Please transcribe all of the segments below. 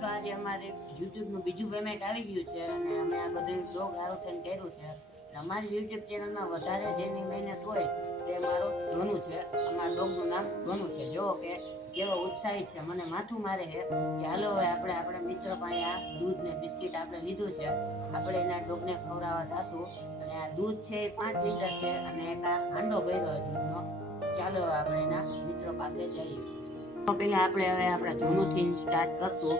મિત્રો આજે અમારે યુટ્યુબનું બીજું પેમેન્ટ આવી ગયું છે અને અમે આ બધું બ્લોગ સારું થઈને કર્યું છે. અમારી યુટ્યુબ ચેનલમાં વધારે જેની મહેનત હોય તે મારું ધોનું છે. અમારા ડોગનું નામ ધોનું છે. જો કે કેવો ઉત્સાહી છે. મને માથું મારે છે કે હાલો હવે આપણે આપણા મિત્ર પાસે આ દૂધ ને બિસ્કિટ આપણે લીધું છે. આપણે એના ડોગને ખવડાવવા જશું. અને આ દૂધ છે એ પાંચ લીટર છે અને એક આ હાંડો ભર્યો દૂધનો. ચાલો આપણે એના મિત્રો પાસે જઈએ. પહેલા આપણે હવે આપણા જૂનુંથી સ્ટાર્ટ કરશું.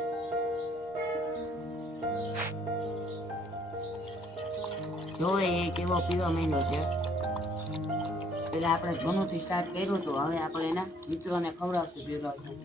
જો એ કેવો પીવા માંડ્યો છે. પેલા આપણે જૂનુંથી સ્ટાર્ટ કર્યું હતું હવે આપણે એના મિત્રોને ખવડાવશું પીવડાવશું